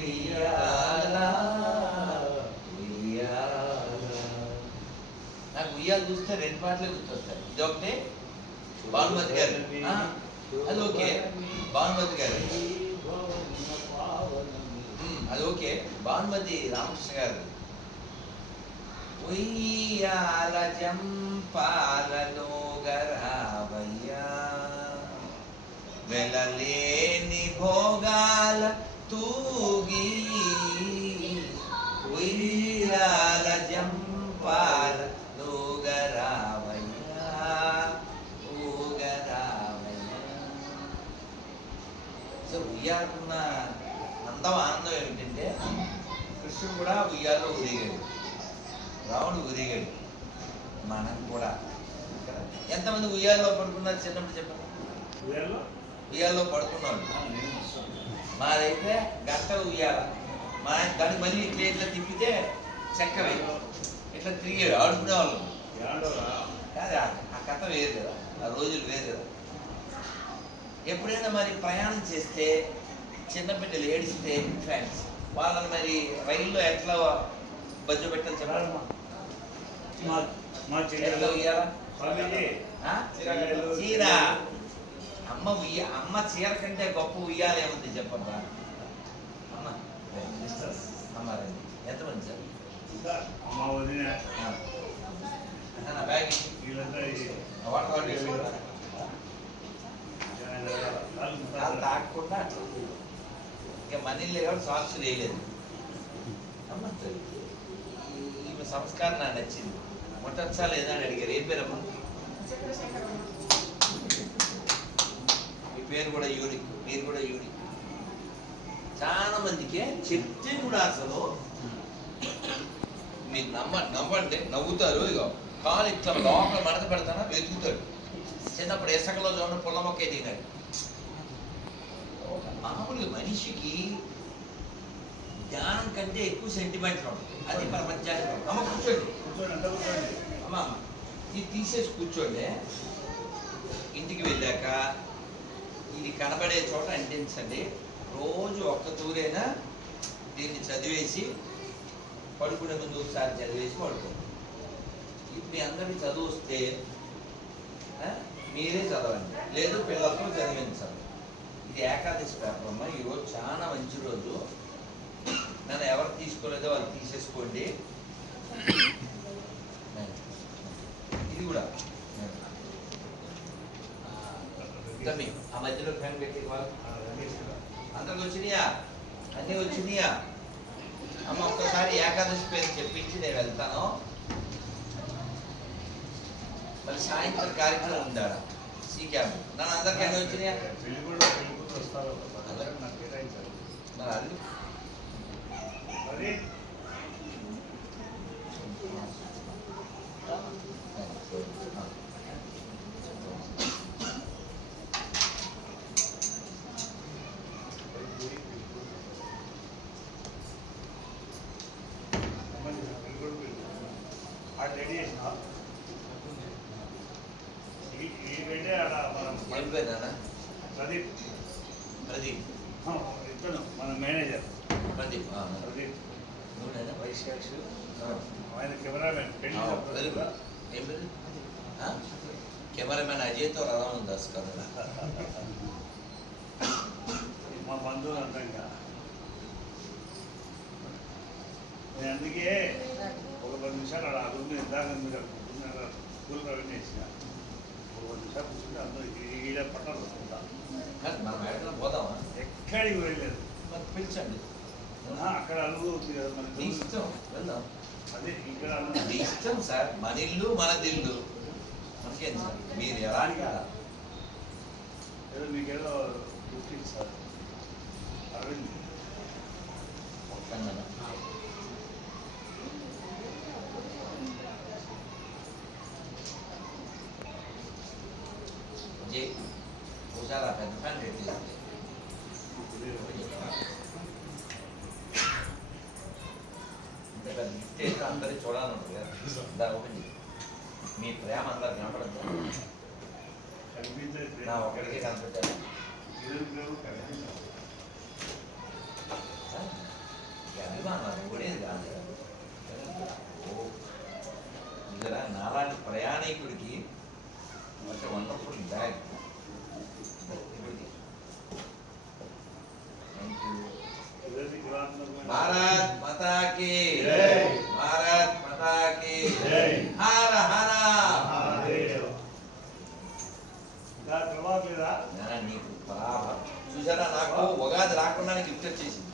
ఉయ్యాల నాకు ఉయ్యాలు చూస్తే రెండు పాటలే గుర్తొస్తాయి. ఇది ఒకటే భానుమతి గారు, అది ఓకే. భానుమతి గారు అది ఓకే. భానుమతి రామకృష్ణ గారు ఉయ్యాల జంపాలలో గరావయ్యా వెలలేని భోగాల తూగి ఉయ్యాల జంపాల ఊగరావయ్యా ఊగరావయ్యా. సో ఉయ్యాలకున్న అందం ఆనందం ఏమిటంటే కృష్ణుడు కూడా ఉయ్యాల్లో ఊరేగాడు, రాముడు ఊరేగాడు, మనం కూడా. ఎంతమంది ఉయ్యాల్లో పడుకున్నారు చిన్నప్పుడు చెప్పండి? ఉయ్యాల్లో పడుకున్నాడు. మాదైతే గంట ఉయ్యాల, మా దానికి మళ్ళీ ఇట్లా ఇట్లా తిప్పితే చెక్కవి ఇట్లా తిరిగేవి, ఆడుకునే వాళ్ళు కాదు. ఆ కథ వేరు కదా, ఆ రోజులు వేరు కదా. ఎప్పుడైనా మరి ప్రయాణం చేస్తే చిన్నపిల్లలు ఏడిస్తే ఫ్రెండ్స్ వాళ్ళని మరి రైల్లో ఎట్లా బజ్జు పెట్టాలి చెప్పాలి? ఎట్లా ఉయ్యాలా? చీర. అమ్మ చీర కంటే గొప్ప ఉయ్యాల ఏముంది చెప్పబ్బా? అమ్మ అమ్మ రండి. ఎంతమంది సార్? బ్యాగ్ తాకుండా ఇక మనీలే కాబట్టి సాక్షులు వేయలేదు. ఈమె సంస్కారం నాకు నచ్చింది. మొట్టొచ్చా లేదా అని అడిగారు. ఏ పేరమ్మా? మీ పేరు కూడా యూనిక్, మీరు కూడా యూనిక్. చాలా మందికి చెప్తే కూడా అసలు మీరు నవ్వండి, నవ్వుతారు. ఇక కాలు ఇట్లా లోపల మడత పెడతానా వెతుకుతాడు. చిన్నప్పుడు ఇసకలో చూడండి పుల్ల మొక్కే తినాడు. మామూలుగా మనిషికి జ్ఞానం కంటే ఎక్కువ సెంటిమెంట్లు ఉంటుంది. అది ప్రపంచానికి. అమ్మ కూర్చోండి, అమ్మ అమ్మ ఇది తీసేసి కూర్చోండి. ఇంటికి వెళ్ళాక ఇది కనబడే చోట అంటించండి. రోజు ఒక్క తూరైనా దీన్ని చదివేసి పడుకునే ముందు ఒకసారి చదివేసి పడుకోండి. ఇప్పుడు మీ అందరికీ చదువు వస్తే మీరే చదవండి, లేదు పిల్లలతో చదివించాలి. ఇది ఏకాదశి పేపర్ అమ్మ. ఈరోజు చాలా మంచి రోజు. నన్ను ఎవరు తీసుకోలేదో వాళ్ళు తీసేసుకోండి. ఇది కూడా తమ్మి ఆ మధ్యలో ఫ్యాన్ పెట్టి అందరికి వచ్చినాయా? అన్నీ వచ్చినాయా? అమ్మ ఒక్కసారి ఏకాదశి పేరు చెప్పించి నేను వెళ్తాను. మరి సాయంత్రం కార్యక్రమం ఉండాలి. సీ క్యాబ్ నన్ను అందరికీ అన్నీ వచ్చినాయా? మరి ప్రదీప్ ప్రదీప్ మన మేనేజర్ ప్రదీప్ ప్రదీప్ వైశాఖ్ ఆయన కెమెరామెన్. ఏం పేరు? కెమెరామెన్ అజయ్తో రావణ్ దాస్ కదా మా బంధువులు అంతంగా. నేను అందుకే ఒక 10 నిమిషాలు అలా రూమ్ ఇందాక మీరు స్కూల్ ప్రవేశం చేసిన ఒక 10 నిమిషాలు కూర్చుంటే అందరూ ఈడ పట్టాలు వస్తుంటా. మనం పోదామా? ఎక్కడికి వెళ్ళలేదు. మరి పిలిచండి. అక్కడ అనుభవం ఉంది కదా మన ఇష్టం, వెళ్దాం. అదే ఇక్కడ ఇష్టం సార్. మన ఇల్లు మనదిల్లు, మనకేం సార్. మీరు ఎలా అడిగారా? ఏదో మీకేదో గుర్తింది సార్. అరవింద్ జై ఒకసారి ఆ పెద్ద ఫ్యాన్ రేట్ చేస్తే ఇంత పెద్ద గిఫ్ట్ అందరూ చూడాలని ఉంటుంది కదా. దాని ఓపెన్ చేసి మీ ప్రేమ అందరు కనపడద్దు. నా ఒకడికే కనపడ్డాను. ప్రయాణికుడికి ఒక వండర్ఫుల్ బ్యాగ్. భారత్ మాతా కీ జై. భారత్ మాతా కీ జై. హర హర నీకు చూసారా, నాకు ఉగాది రాకుండానే గిఫ్ట్ వచ్చేసింది.